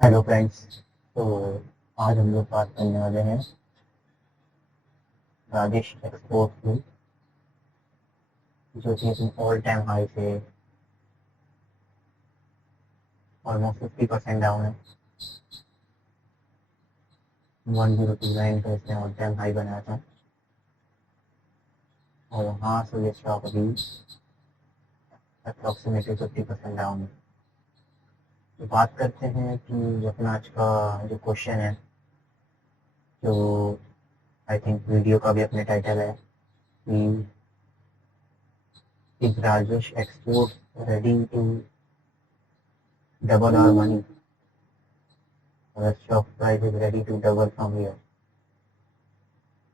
Hello friends. तो आज हम लोग बात करने वाले हैं राजेश एक्सपोर्ट की, जो कि अपनी ऑल टाइम हाई से ऑलमोस्ट 50% डाउन है। 1029 का इसने ऑल टाइम हाई बनाया था और वहाँ से ये स्टॉक अभी अप्रॉक्सीमेटली 50% डाउन है। तो बात करते हैं कि अपना आज का जो क्वेश्चन है, जो आई थिंक वीडियो का भी अपने टाइटल है कि is Rajesh export ready to double our money, stock price is ready to double from here.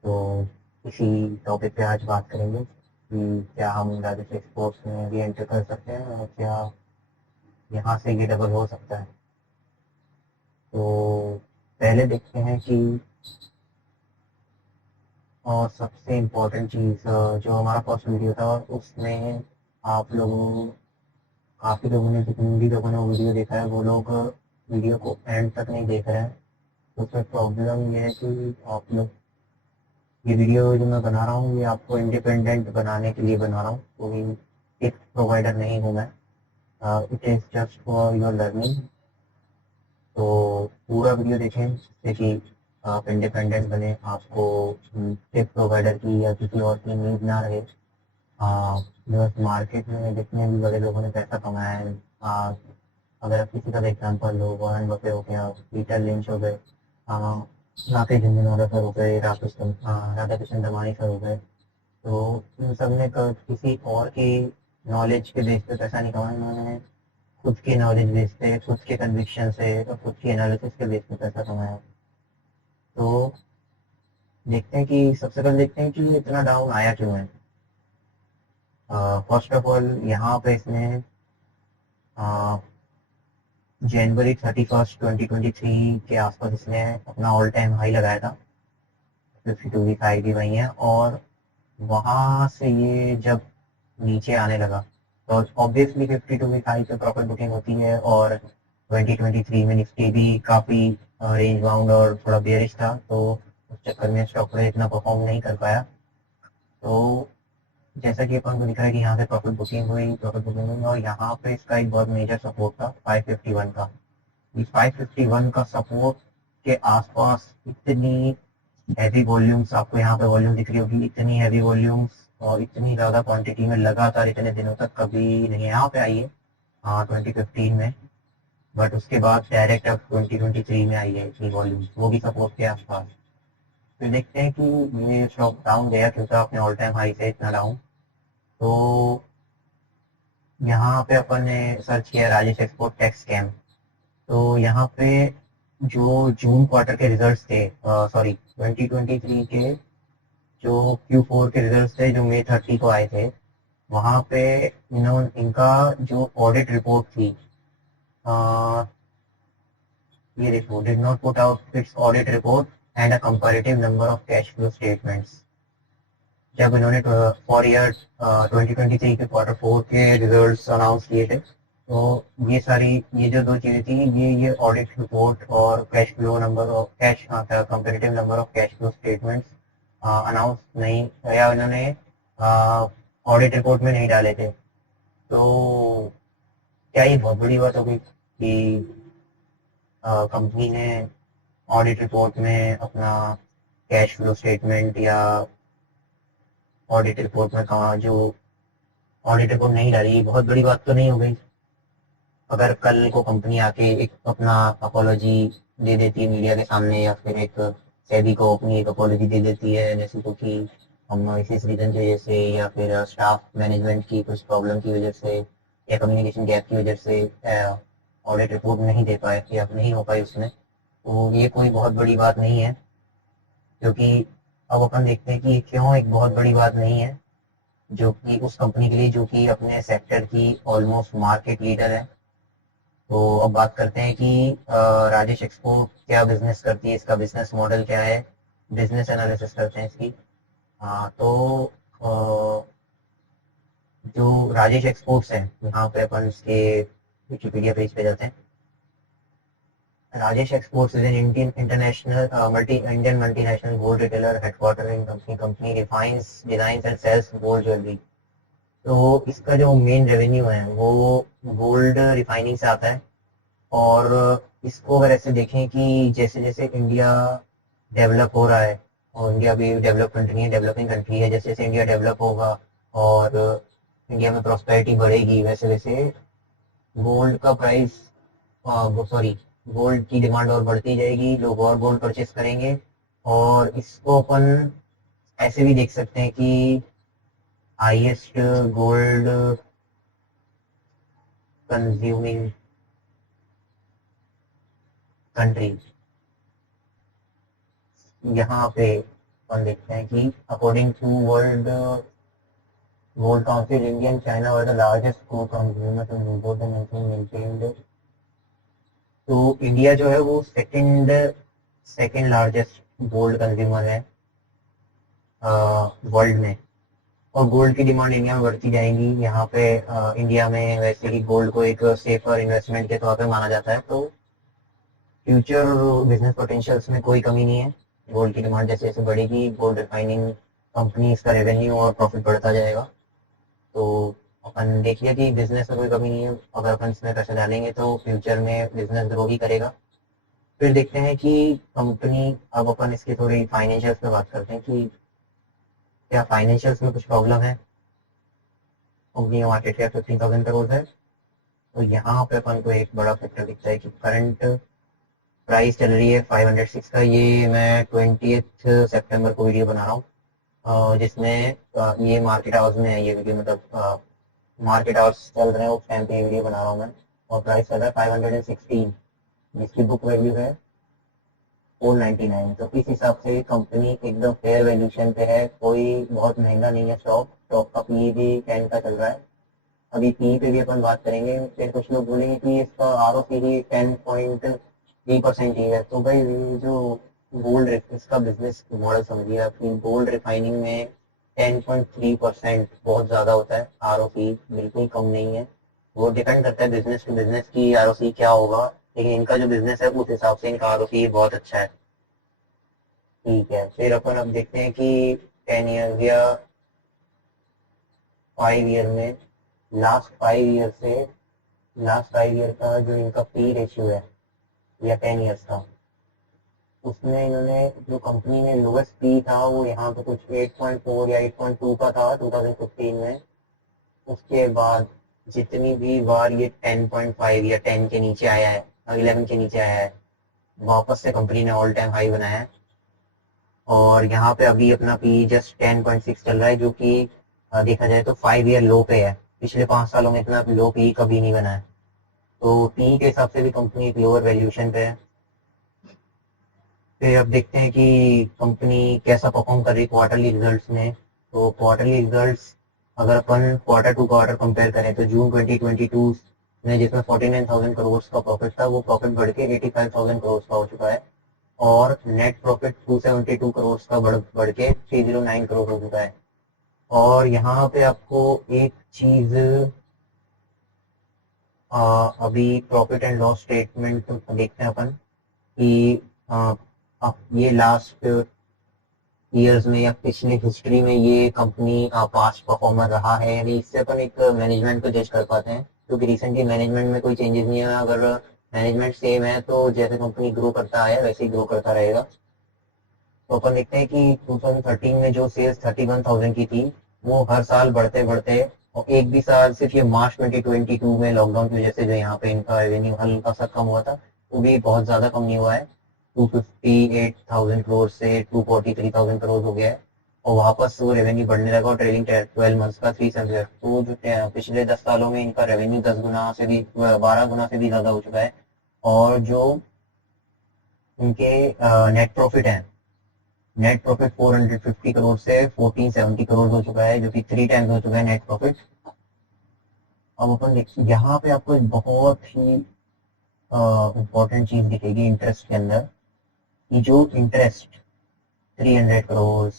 तो इसी टॉपिक पे आज बात करेंगे कि क्या हम राजस्व एक्सपोर्ट्स में भी एंटर कर सकते हैं और क्या यहाँ से ये डबल हो सकता है। तो पहले देखते हैं कि और सबसे इम्पोर्टेंट चीज़, जो हमारा फर्स्ट वीडियो था उसमें आप लोगों काफ़ी लोगों ने, जितने भी लोगों ने वो वीडियो देखा है वो लोग वीडियो को एंड तक नहीं देख रहे हैं। तो उसमें प्रॉब्लम ये है कि आप लोग, ये वीडियो जो मैं बना रहा हूँ ये आपको इंडिपेंडेंट बनाने के लिए बना रहा हूँ, कोई एक प्रोवाइडर नहीं हूँ मैं। It is just for your learning. तो पूरा वीडियो देखें जिससे कि आप इंडिपेंडेंट बने, आपको टिप प्रोवाइडर की या किसी और की नीड ना रहे। बस मार्केट में जितने भी बड़े लोगों ने पैसा कमाया है, अगर आप किसी का एग्जाम्पल लो, वॉरेन बफे हो गया, पीटर लिंच हो गए, राकेश झुंझुनवाला सर हो गए, राधा कृष्ण दमानी सर हो गए, तो इन सब ने किसी और की नॉलेज के बेस पे पैसा नहीं कमाया। इन्होंने खुद की नॉलेज बेस पे, खुद के कन्विक्शन से और खुद की एनालिसिस के बेस पे पैसा कमाया। तो देखते हैं कि सबसे पहले देखते हैं कि ये इतना डाउन आया क्यों है। फर्स्ट ऑफ ऑल यहाँ पे इसने January 31st 2023 के आसपास इसने अपना ऑल टाइम हाई लगाया था। 52 वीक हाई भी वही है और वहाँ से ये जब नीचे आने लगा तो ऑब्वियसली 52 वीक हाई पे प्रॉफिट बुकिंग होती है और 2023 में निफ्टी भी काफ़ी रेंज बाउंड और थोड़ा बेयरिश था, तो उस चक्कर में स्टॉक प्राइस इतना परफॉर्म नहीं कर पाया। तो जैसा कि अपन को दिख रहा है कि यहाँ से प्रॉफिट बुकिंग हुई और यहाँ पे इसका एक बहुत मेजर सपोर्ट था 551 का। इस 551 का सपोर्ट के आसपास इतनी हैवी वॉल्यूम्स, आपको यहाँ पे वॉल्यूम दिख रही होगी, इतनी हैवी वॉल्यूम्स और इतनी ज़्यादा क्वांटिटी में लगातार इतने दिनों तक कभी नहीं यहाँ पे आई है। हाँ, 2015 में, बट उसके बाद डायरेक्ट अब 2023 में आई है इतनी वॉल्यूम, वो भी सपोर्ट के आसपास। फिर देखते हैं कि ये स्टॉक डाउन गया क्योंकि अपने ऑल टाइम हाई से इतना डाउन। तो यहाँ पे अपन ने सर्च किया राजेश एक्सपोर्ट टेक्स स्कैम। तो यहाँ पे जो जून क्वार्टर के रिजल्ट्स थे, सॉरी 2023 के जो Q4 के रिजल्ट्स थे जो May 30 को आए थे, वहाँ पे इनका जो ऑडिट रिपोर्ट थी, ये देखो, did not put out it's audit report and a comparative number of cash flow statements. जब इन्होंने फॉर ईयर 2023 के Q4 के रिजल्ट्स अनाउंस किए थे, तो ये जो दो चीजें थी, ये ऑडिट रिपोर्ट और cash flow number of cash, comparative number of cash flow statements announce नहीं, या इन्होंने ऑडिट रिपोर्ट में नहीं डाले थे। तो क्या ये बहुत बड़ी बात हो गई कि कंपनी ने ऑडिट रिपोर्ट में अपना कैश फ्लो स्टेटमेंट या ऑडिट रिपोर्ट में कहा, जो ऑडिट रिपोर्ट नहीं डाली, बहुत बड़ी बात तो नहीं हो गई। अगर कल को कंपनी आके एक अपना अपोलॉजी दे देती है मीडिया के सामने, या फिर एक सेबी को अपनी एक अपोलॉजी दे देती है जैसे तो कि हम इस रीजन की वजह से या फिर स्टाफ मैनेजमेंट की कुछ प्रॉब्लम की वजह से या कम्युनिकेशन गैप की वजह से ऑडिट रिपोर्ट नहीं दे पाए या नहीं हो पाई उसमें, तो ये कोई बहुत बड़ी बात नहीं है। क्योंकि अब अपन देखते हैं कि क्यों एक बहुत बड़ी बात नहीं है, जो कि उस कंपनी के लिए जो कि अपने सेक्टर की ऑलमोस्ट मार्केट लीडर है। तो अब बात करते हैं कि राजेश एक्सपोर्ट क्या बिजनेस करती है, इसका बिजनेस मॉडल क्या है, बिजनेस एनालिसिस करते हैं इसकी। तो अ, जो राजेश एक्सपोर्ट्स है, यहाँ पे अपन इसके विकिपीडिया पेज पे जाते हैं। Rajesh Exports is an Indian international Indian multinational gold retailer headquartered in company refines, designs and sells gold jewelry. तो इसका जो मेन रेवेन्यू है वो गोल्ड रिफाइनिंग से आता है। और इसको अगर ऐसे देखें कि जैसे जैसे इंडिया डेवलप हो रहा है, और इंडिया भी डेवलप कंट्री है, डेवलपिंग कंट्री है, जैसे जैसे इंडिया डेवलप होगा और इंडिया में प्रॉस्पेरिटी बढ़ेगी, वैसे वैसे गोल्ड का प्राइस, सॉरी, गोल्ड की डिमांड और बढ़ती जाएगी, लोग और गोल्ड परचेस करेंगे। और इसको अपन ऐसे भी देख सकते हैं कि हाईएस्ट गोल्ड कंज्यूमिंग कंट्री, यहाँ पे अपन देखते हैं कि according to World Gold Council, India and China were the largest gold consumer in both maintained. तो इंडिया जो है वो सेकंड लार्जेस्ट गोल्ड कंज्यूमर है वर्ल्ड में। और गोल्ड की डिमांड इंडिया में बढ़ती जाएगी। यहाँ पे इंडिया में वैसे ही गोल्ड को एक सेफर इन्वेस्टमेंट के तौर पे माना जाता है। तो फ्यूचर बिजनेस पोटेंशियल्स में कोई कमी नहीं है। गोल्ड की डिमांड जैसे जैसे बढ़ेगी, गोल्ड रिफाइनिंग कंपनी का रेवेन्यू और प्रॉफिट बढ़ता जाएगा। तो अपन देख लिया कि बिजनेस में कोई कमी नहीं है। अगर अपन इसमें पैसे डालेंगे तो फ्यूचर में बिजनेस ग्रो ही करेगा। फिर देखते हैं कि कंपनी, अब अपन इसके थोड़ी फाइनेंशियल्स पे बात करते हैं कि क्या फाइनेंशियल्स में कुछ प्रॉब्लम है। कंपनी का मार्केट कैप 15,000 करोड़ है। तो यहाँ पे अपन को एक बड़ा फैक्टर दिखता है कि करंट प्राइस चल रही है 506 का। ये मैं 20th सितंबर को वीडियो बना रहा हूँ, जिसमें ये मार्केट आवर्स में है ये वीडियो, मतलब मार्केट आवर्स चल रहे हैं उस टाइम पे ये वीडियो बना रहा हूँ मैं। और प्राइस चल रहा है 516, जिसकी बुक वैल्यू है 499। तो इस हिसाब से कंपनी एकदम फेयर वैल्यूशन पे है, कोई बहुत महंगा नहीं है स्टॉक। स्टॉक का पी भी 10 का चल रहा है। अभी पी पे भी अपन बात करेंगे। फिर कुछ लोग बोलेंगे कि इसका आरओसी ही 10.3% ही है। तो भाई ये जो गोल्ड, इसका बिजनेस मॉडल समझिए आप कि गोल्ड रिफाइनिंग में 10.3% बहुत ज्यादा होता है। आरओसी बिल्कुल कम नहीं है। वो डिपेंड करता है बिजनेस टू बिजनेस की आरओसी क्या होगा, लेकिन इनका जो बिजनेस है उस हिसाब से इनका आरओसी बहुत अच्छा है। ठीक है, फिर अपन अब देखते हैं कि 10 ईयर या 5 ईयर में, लास्ट 5 ईयर का जो इनका पी रेशियो है या 10 ईयर्स का, उसमें इन्होंने जो कंपनी में लोवेस्ट पी था वो यहाँ पे कुछ 8.4 या 8.2 का था 2015 में। उसके बाद जितनी भी बार ये 10.5 या 10 के नीचे आया है, 11 के नीचे आया है, वापस से कंपनी ने ऑल टाइम हाई बनाया है। और यहाँ पे अभी अपना पी जस्ट 10.6 चल रहा है, जो कि देखा जाए तो 5 ईयर लो पे है। पिछले 5 सालों में इतना लो पी कभी नहीं बना है। तो पी के हिसाब से भी कंपनी एक लोअर वैल्यूएशन पे है। फिर अब देखते हैं कि कंपनी कैसा परफॉर्म कर रही है क्वार्टरली रिजल्ट्स में। तो क्वार्टरली रिजल्ट्स अगर अपन क्वार्टर टू क्वार्टर कंपेयर करें तो जून 2022 में जिसमें 49,000 करोड़ का प्रॉफिट था, वो प्रॉफिट बढ़ के 85,000 करोड़ का हो चुका है। और नेट प्रॉफिट 272 करोड़ का बढ़ के 309 करोड़ हो चुका है। और यहाँ पे आपको एक चीज, अभी प्रॉफिट एंड लॉस स्टेटमेंट देखते हैं अपन कि अब ये लास्ट ईयर्स में या पिछले हिस्ट्री में ये कंपनी पास्ट परफॉर्मर रहा है यानी। इससे अपन एक मैनेजमेंट को जज कर पाते हैं, क्योंकि रिसेंटली मैनेजमेंट में कोई चेंजेस नहीं है। अगर मैनेजमेंट सेम है तो जैसे कंपनी ग्रो करता है वैसे ही ग्रो करता रहेगा। तो अपन देखते हैं कि 2013 में जो सेल्स 31,000 की थी, वो हर साल बढ़ते बढ़ते, और एक भी साल सिर्फ ये मार्च 2022 में लॉकडाउन की वजह से जो यहाँ पे इनका रेवेन्यू हल्का सा कम हुआ था, वो भी बहुत ज्यादा कम नहीं हुआ है। 258,000 करोड़ से 243,000 करोड़ हो गया है। और वापस वो रेवेन्यू बढ़ने लगा और ट्रेलिंग 12 मंथ्स का 370। तो जो पिछले 10 सालों में इनका रेवेन्यू 10 गुना से भी 12 गुना से भी ज्यादा हो चुका है। और जो इनके नेट प्रॉफिट है, नेट प्रॉफिट 450 करोड़ से 1470 करोड़ हो चुका है, जो कि 3 टाइम्स हो चुका है नेट प्रॉफिट। अब अपन देखिए यहाँ पे आपको एक बहुत ही इम्पोर्टेंट चीज दिखेगी इंटरेस्ट के अंदर, कि जो इंटरेस्ट 300 करोड़,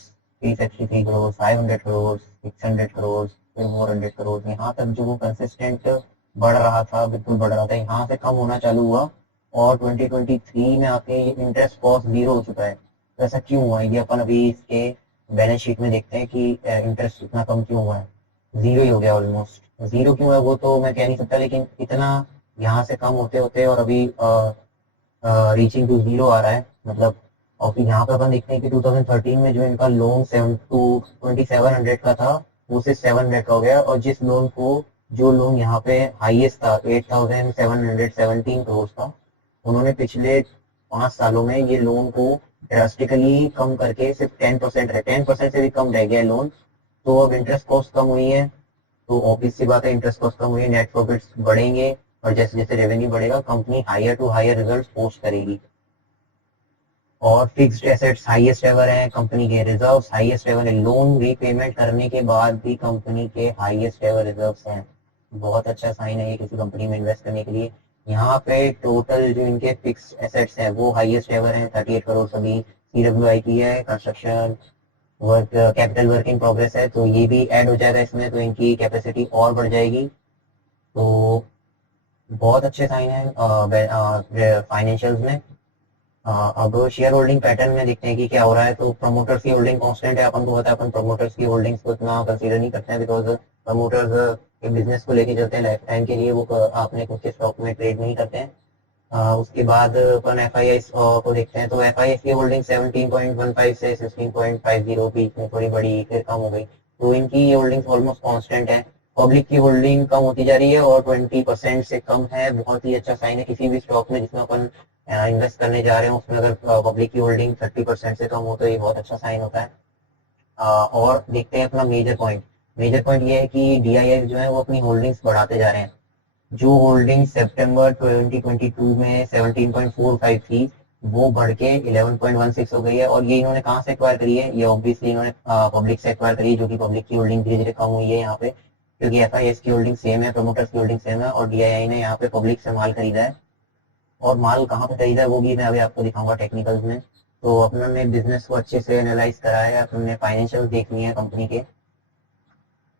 363 करोड़, 500 करोड़, 600 करोड़, फिर 400 करोड़, यहाँ तक जो वो कंसिस्टेंट बढ़ रहा था, बिल्कुल बढ़ रहा था, यहाँ से कम होना चालू हुआ और 2023 में आके ये इंटरेस्ट कॉस्ट जीरो हो चुका है। तो ऐसा क्यों हुआ है, ये अपन अभी इसके बैलेंस शीट में देखते हैं कि इंटरेस्ट इतना कम क्यों हुआ है। जीरो ही हो गया ऑलमोस्ट। जीरो क्यों है वो तो मैं कह नहीं सकता, लेकिन इतना यहाँ से कम होते होते और अभी रीचिंग टू जीरो आ रहा है मतलब। और फिर यहाँ पे अपन देखते हैं कि 2013 में जो इनका लोन 2700 का था वो सिर्फ 700 का हो गया। और जिस लोन को जो लोन यहाँ पे हाईएस्ट था 8717 का, उन्होंने पिछले 5 सालों में ये लोन को ड्रास्टिकली कम करके सिर्फ 10% रहे, 10% से भी कम रह गया लोन। तो अब इंटरेस्ट कॉस्ट कम हुई है, तो ऑब्वियस सी बात है इंटरेस्ट कॉस्ट कम हुई है, नेट प्रॉफिट्स बढ़ेंगे। और जैसे जैसे रेवेन्यू बढ़ेगा company higher to higher result post करेगी। और फिक्स्ड एसेट्स हाईएस्ट एवर हैं, कंपनी के रिजर्व्स हाईएस्ट एवर है, लोन रीपेमेंट करने के बाद भी कंपनी के हाईएस्ट एवर रिजर्व्स हैं। बहुत अच्छा साइन है ये किसी कंपनी में इन्वेस्ट करने के लिए। यहाँ पे टोटल जो इनके फिक्स्ड एसेट्स हैं वो हाईएस्ट एवर हैं, 38 करोड़ सभी CWI की है। Construction work capital work in progress है, तो ये भी ऐड हो जाएगा इसमें, तो इनकी कैपेसिटी और बढ़ जाएगी। तो बहुत अच्छे साइन है फाइनेंशियल्स में। अब शेयर होल्डिंग पैटर्न में देखते हैं कि क्या हो रहा है। तो प्रमोटर्स की होल्डिंग कांस्टेंट है, अपन को पता है, अपन प्रमोटर्स की होल्डिंग्स को इतना कंसीडर नहीं करते हैं, बिकॉज प्रमोटर्स एक बिजनेस को लेके चलते हैं लाइफ टाइम के लिए, वो अपने खुद के स्टॉक में ट्रेड नहीं करते हैं। उसके बाद अपन FII को देखते हैं, तो FII की होल्डिंग 17.15 से 16.50 बीच में थोड़ी बड़ी फिर कम हो गई, तो इनकी होल्डिंग ऑलमोस्ट कांस्टेंट है। पब्लिक की होल्डिंग कम होती जा रही है और 20% से कम है, बहुत ही अच्छा साइन है किसी भी स्टॉक में जिसमें अपन इन्वेस्ट करने जा रहे हैं, उसमें अगर पब्लिक की होल्डिंग 30% से कम हो तो ये बहुत अच्छा साइन होता है। और देखते हैं अपना मेजर पॉइंट। मेजर पॉइंट ये है कि DII जो है वो अपनी होल्डिंग्स बढ़ाते जा रहे हैं। जो होल्डिंग सितंबर 2022 में 17.45 थी वो बढ़ के 11.16 हो गई है। और ये इन्होंने कहाँ से एक्वायर करी है, ये ऑब्वियसली इन्होंने पब्लिक से एक्वायर करी है, जो कि पब्लिक की होल्डिंग धीरे धीरे कम हुई है यहाँ पे, क्योंकि FIS की होल्डिंग सेम है, प्रमोटर्स की होल्डिंग सेम है, और DII ने यहाँ पे पब्लिक से माल खरीदा है। और माल कहाँ पे खरीदा है वो भी मैं अभी आपको दिखाऊंगा टेक्निकल्स में। तो अपने बिजनेस को अच्छे से एनालाइज करा है, अपने फाइनेंशियल देखनी है कंपनी के।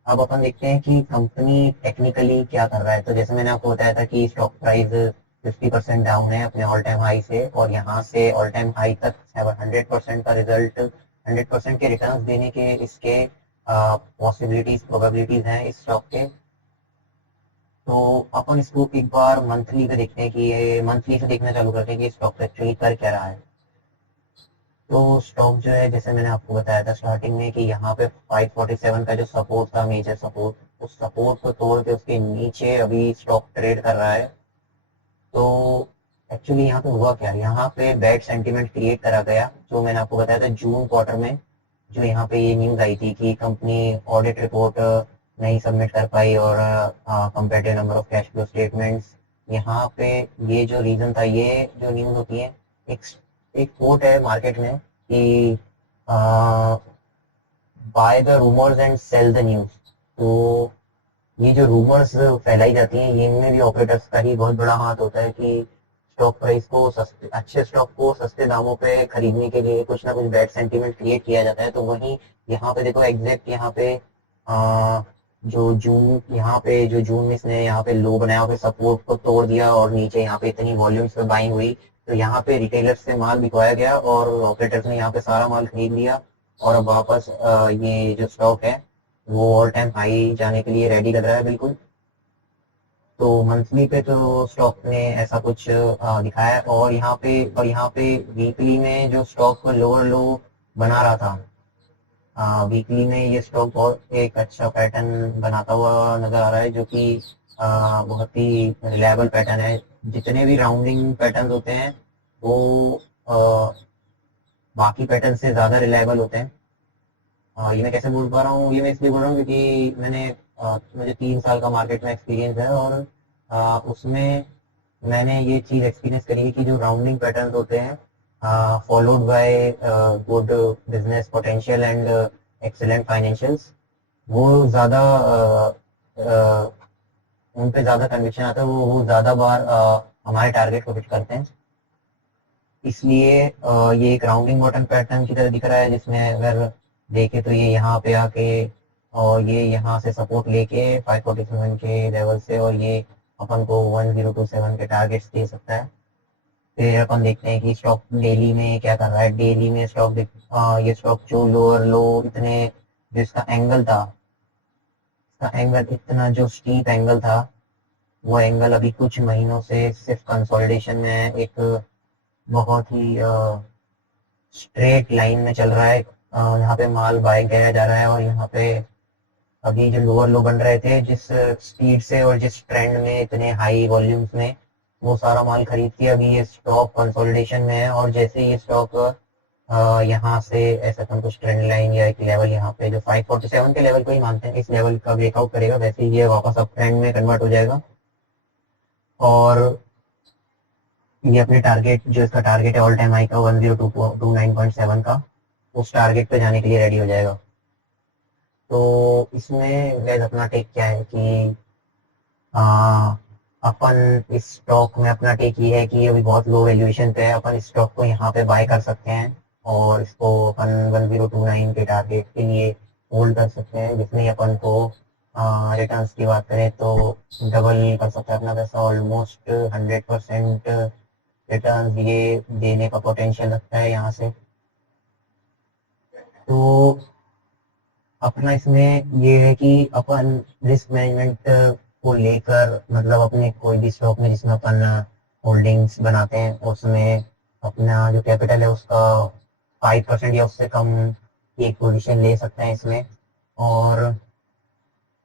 अब अपन देखते हैं कि कंपनी टेक्निकली क्या कर रहा है। तो जैसे मैंने आपको बताया था कि स्टॉक प्राइस 50% डाउन है अपने ऑल टाइम हाई से, और यहाँ से ऑल टाइम हाई तक 100% का रिजल्ट, 100% के रिटर्न्स देने के इसके पॉसिबिलिटीज प्रोबेबिलिटीज हैं इस स्टॉक के। तो अपन इसको एक बार मंथली पे देखते हैं कि ये मंथली से देखना चालू करते हैं कि स्टॉक एक्चुअली कर क्या रहा है। तो स्टॉक जो है जैसे मैंने आपको बताया था स्टार्टिंग में कि यहाँ पे 547 का जो सपोर्ट था, मेजर सपोर्ट, उस सपोर्ट को तोड़ के उसके नीचे अभी स्टॉक ट्रेड कर रहा है। तो एक्चुअली यहाँ पे हुआ क्या, यहाँ पे बैड सेंटिमेंट क्रिएट करा गया, जो मैंने आपको बताया था जून क्वार्टर में, जो यहाँ पे ये न्यूज आई थी कि कंपनी ऑडिट रिपोर्ट नहीं सबमिट कर पाई और comparative number of cash flow statements. यहाँ पे ये जो रीजन था, ये जो न्यूज होती है, एक एक कोट है मार्केट में कि buy the rumours and sell the news. तो ये जो रूमर्स फैलाई जाती हैं, ये इनमें भी ऑपरेटर्स का ही बहुत बड़ा हाथ होता है कि स्टॉक प्राइस को सस्ते, अच्छे स्टॉक को सस्ते दामों पे खरीदने के लिए कुछ ना कुछ बैड सेंटीमेंट क्रिएट किया जाता है। तो वहीं यहाँ पे देखो एग्जैक्ट यहाँ पे जो जून में इसने यहाँ पे लो बनाया, वहाँ पे सपोर्ट को तोड़ दिया और नीचे यहाँ पे इतनी वॉल्यूम्स पे बाइंग हुई, तो यहाँ पे रिटेलर्स से माल बिकवाया गया और ऑपरेटर्स ने यहाँ पे सारा माल खरीद लिया। और अब वापस ये जो स्टॉक है वो ऑल टाइम हाई जाने के लिए रेडी लग रहा है बिल्कुल। तो मंथली पे तो स्टॉक ने ऐसा कुछ दिखाया है, और यहाँ पे वीकली में जो स्टॉक लोअर लो बना रहा था, वीकली में ये स्टॉक बहुत एक अच्छा पैटर्न बनाता हुआ नजर आ रहा है, जो कि बहुत ही रिलायबल पैटर्न है। जितने भी राउंडिंग पैटर्न होते हैं वो बाकी पैटर्न से ज्यादा रिलायबल होते हैं। ये मैं कैसे बोल पा रहा हूँ, ये मैं इसलिए बोल रहा हूँ क्योंकि मुझे 3 साल का मार्केट में एक्सपीरियंस है, और उसमें मैंने ये चीज एक्सपीरियंस करी है कि जो राउंडिंग पैटर्न होते हैं followed by good business potential and excellent financials, वो ज्यादा उन पे ज्यादा कन्विक्शन आता है, वो ज्यादा बार हमारे टारगेट को हिट करते हैं। इसलिए ये एक राउंडिंग बॉटम पैटर्न की तरह दिख रहा है, जिसमें अगर देखे तो ये यहाँ पे आके और ये यहाँ से सपोर्ट लेके 547 के लेवल से, और ये अपन को 1027 के टारगेट्स दे सकता है। फिर अपन देखते हैं कि स्टॉक डेली में क्या कर रहा है। डेली में स्टॉक ये स्टॉक जो लोअर लो इतने, जिसका एंगल था, इसका एंगल इतना जो स्टीप एंगल था, वो एंगल अभी कुछ महीनों से सिर्फ कंसोलिडेशन में एक बहुत ही स्ट्रेट लाइन में चल रहा है। यहाँ पे माल बाय किया जा रहा है, और यहाँ पे अभी जो लोअर लो बन रहे थे जिस स्पीड से और जिस ट्रेंड में इतने हाई वॉल्यूम्स में, वो सारा माल खरीद के अभी ये स्टॉक कंसोलिडेशन में है। और जैसे ये स्टॉक यहाँ से ऐसा हम कुछ ट्रेंड लाइन या एक लेवल यहाँ पे जो 547 के लेवल को ही मानते हैं, इस लेवल का ब्रेकआउट करेगा, वैसे ही ये वापस अप ट्रेंड में कन्वर्ट हो जाएगा। और ये अपने टारगेट, जो इसका टारगेट है ऑल टाइम हाई का 1029.7 का, उस टारगेट पे जाने के लिए रेडी हो जाएगा। तो इसमें गाइस अपना टेक क्या है कि आ, अपन इस स्टॉक में, अपना टेक ये है कि अभी बहुत लो वैल्यूएशन पे है, अपन इस स्टॉक को यहाँ पे बाय कर सकते हैं और इसको अपन 1029 के टारगेट के लिए होल्ड कर सकते हैं, जिसमें अपन को रिटर्न्स की बात करें तो डबल कर सकते हैं अपना पैसा। ऑलमोस्ट 100% रिटर्न ये देने का पोटेंशियल रखता है यहाँ से। तो अपना इसमें ये है कि अपन रिस्क मैनेजमेंट को लेकर, मतलब अपने कोई भी स्टॉक में जिसमें अपन होल्डिंग्स बनाते हैं, उसमें अपना जो कैपिटल है उसका 5% या उससे कम की एक पोजीशन ले सकते हैं इसमें, और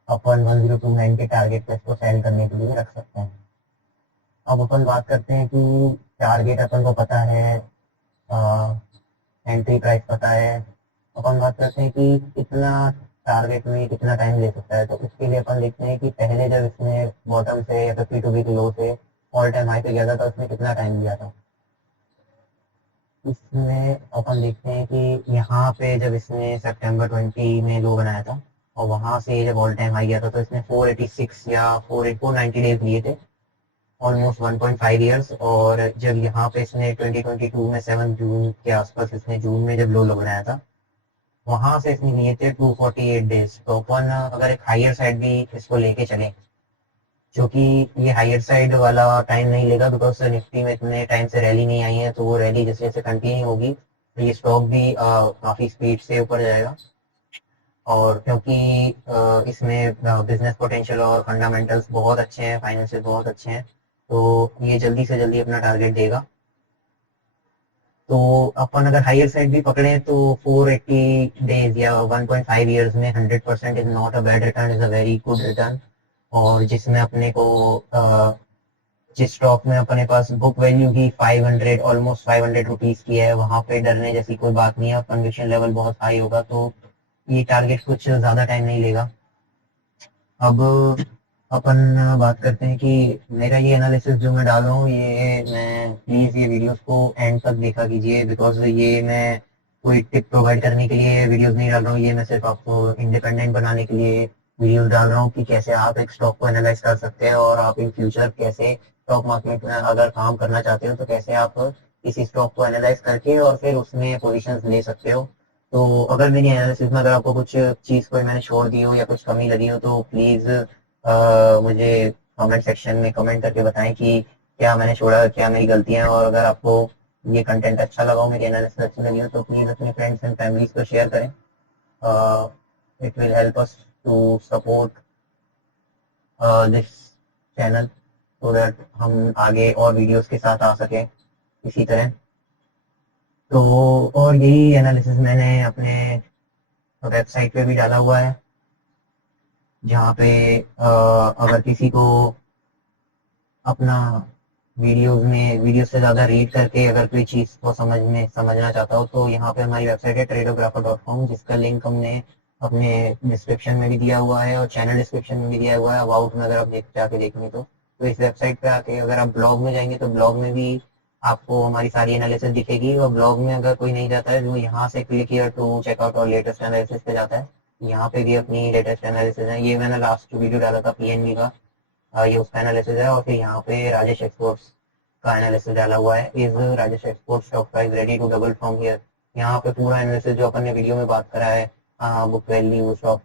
अपन 1029 के टारगेट पे इसको सेल करने के लिए रख सकते हैं। अब अपन बात करते हैं कि टारगेट अपन को पता है, एंट्री प्राइस पता है, अपन बात करते हैं कि कितना टारगेट में कितना टाइम ले सकता है। तो इसके लिए अपन देखते हैं कि पहले जब इसने बॉटम से या 52 वीक लो से ऑल टाइम हाई पे गया था, तो इसने कितना टाइम लिया था। इसमें अपन देखते हैं कि यहाँ पे जब इसने सितंबर 20 में लो बनाया था, और वहां से जब ऑल टाइम हाई गया था, तो इसने 486 या 490 डेज लिए थे, ऑलमोस्ट 1.5 ईयर्स। और जब यहाँ पे इसने 2022 में 7 जून के आसपास, इसने जून में जब लो बनाया था, वहां से इसने लिए थे 248 डेज। तो अपन अगर एक हायर साइड भी इसको लेके चले, जो कि ये हायर साइड वाला टाइम नहीं लेगा, बिकॉज निफ्टी में इतने टाइम से रैली नहीं आई है, तो वो रैली जैसे जैसे कंटिन्यू होगी तो ये स्टॉक भी काफी स्पीड से ऊपर जाएगा। और क्योंकि इसमें बिजनेस पोटेंशियल और फंडामेंटल्स बहुत अच्छे हैं, फाइनेंशियल बहुत अच्छे हैं, तो ये जल्दी से जल्दी अपना टारगेट देगा। तो अपन अगर हायर साइड भी पकड़े तो 480 डेज या 1.5 ईयर्स में 100% is not a bad return, is a very good return. और जिसमें अपने को जिस स्टॉक में अपने पास बुक वैल्यू की 500, ऑलमोस्ट 500 रुपीज की है, वहां पे डरने जैसी कोई बात नहीं है। कन्विक्शन लेवल बहुत हाई होगा, तो ये टारगेट कुछ ज्यादा टाइम नहीं लेगा। अब अपन बात करते हैं कि मेरा ये एनालिसिस जो मैं डाल रहा हूँ, ये मैं प्लीज ये वीडियोस को एंड तक देखा कीजिए, बिकॉज ये मैं कोई टिप प्रोवाइड करने के लिए वीडियोस नहीं डाल रहा हूँ, ये मैं सिर्फ आपको इंडिपेंडेंट बनाने के लिए वीडियोस डाल रहा हूँ कि कैसे आप एक स्टॉक को एनालाइज कर सकते हैं, और आप इन फ्यूचर कैसे स्टॉक मार्केट में अगर काम करना चाहते हो तो कैसे आप किसी स्टॉक को एनालाइज करके और फिर उसमें पोजिशन ले सकते हो। तो अगर मेरी एनालिसिस में अगर आपको कुछ चीज कोई मैंने छोड़ दी हो या कुछ कमी लगी हो, तो प्लीज मुझे कमेंट सेक्शन में कमेंट करके बताएं कि क्या मैंने छोड़ा, क्या मेरी गलतियां हैं। और अगर आपको ये कंटेंट अच्छा लगा हो, मेरी एनालिसिस अच्छी लगी हो, तो प्लीज अपने फ्रेंड्स एंड फैमिलीज को शेयर करें। It will help us to support this channel, so that हम आगे और वीडियोस के साथ आ सकें इसी तरह। तो और यही एनालिसिस मैंने अपने वेबसाइट पे भी डाला हुआ है, जहाँ पे अगर किसी को अपना वीडियो से ज़्यादा रीड करके अगर कोई चीज़ को समझना चाहता हो, तो यहाँ पे हमारी वेबसाइट है tradergrapher.com, जिसका लिंक हमने अपने डिस्क्रिप्शन में भी दिया हुआ है और चैनल डिस्क्रिप्शन में भी दिया हुआ है। अबाउट में अगर आप जाके देखेंगे तो इस वेबसाइट पे आके अगर आप ब्लॉग में जाएंगे, तो ब्लॉग में भी आपको हमारी सारी एनालिसिस दिखेगी। और ब्लॉग में अगर कोई नहीं जाता है, जो यहाँ से क्लिक हियर टू चेकआउट और लेटेस्ट एनालिसिस पे जाता है, यहाँ पे भी अपनी लेटेस्ट एनालिसिस है। ये मैंने लास्ट वीडियो डाला था पीएनबी का, ये उसका एनालिसिस है। और फिर यहाँ पे राजेश एक्सपोर्ट्स का एनालिसिस डाला हुआ है, is Rajesh export stock price ready to double from here. यहाँ पे पूरा एनालिसिस जो अपन ने वीडियो में बात करा है, बुक वैल्यू, स्टॉक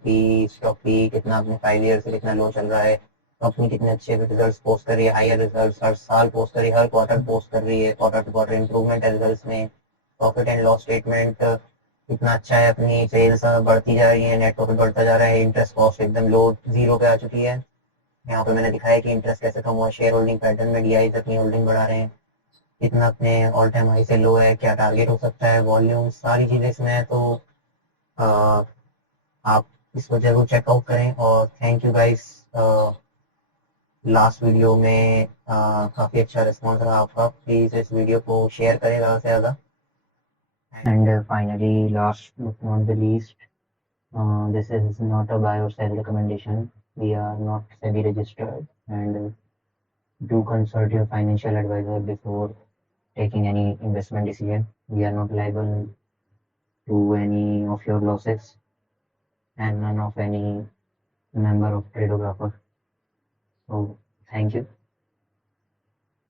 की कितना अपने 5 ईयर से कितना लो चल रहा है, कंपनी कितने अच्छे रिजल्ट्स पोस्ट कर रही है, हायर रिजल्ट्स हर साल पोस्ट कर रही है, हर क्वार्टर पोस्ट कर रही है, क्वार्टर टू क्वार्टर इंप्रूवमेंट है रिजल्ट्स में। प्रॉफिट एंड लॉस स्टेटमेंट कितना अच्छा है, अपनी सेल्स बढ़ती जा रही है, नेट प्रॉफिट बढ़ता जा रहा है, इंटरेस्ट कॉस्ट एकदम लो जीरो पे आ चुकी है। यहाँ पे मैंने दिखाया कि इंटरेस्ट कैसे कम हुआ, शेयर होल्डिंग पैटर्न में डीआई अपनी होल्डिंग बढ़ा रहे हैं, कितना अपने ऑल टाइम हाई से लो है, क्या टारगेट हो सकता है, वॉल्यूम, सारी चीज़ें इसमें है। तो अ, आप इसको जरूर चेकआउट करें। और thank you guys, last video में काफ़ी अच्छा रिस्पॉन्स रहा आपका, प्लीज़ इस वीडियो को शेयर करें ज़्यादा से ज़्यादा। And finally last but not the least, this is not a buy or sell recommendation. We are not SEBI registered, and do consult your financial advisor before taking any investment decision. We are not liable to any of your losses and none of any member of Tradographer. So thank you.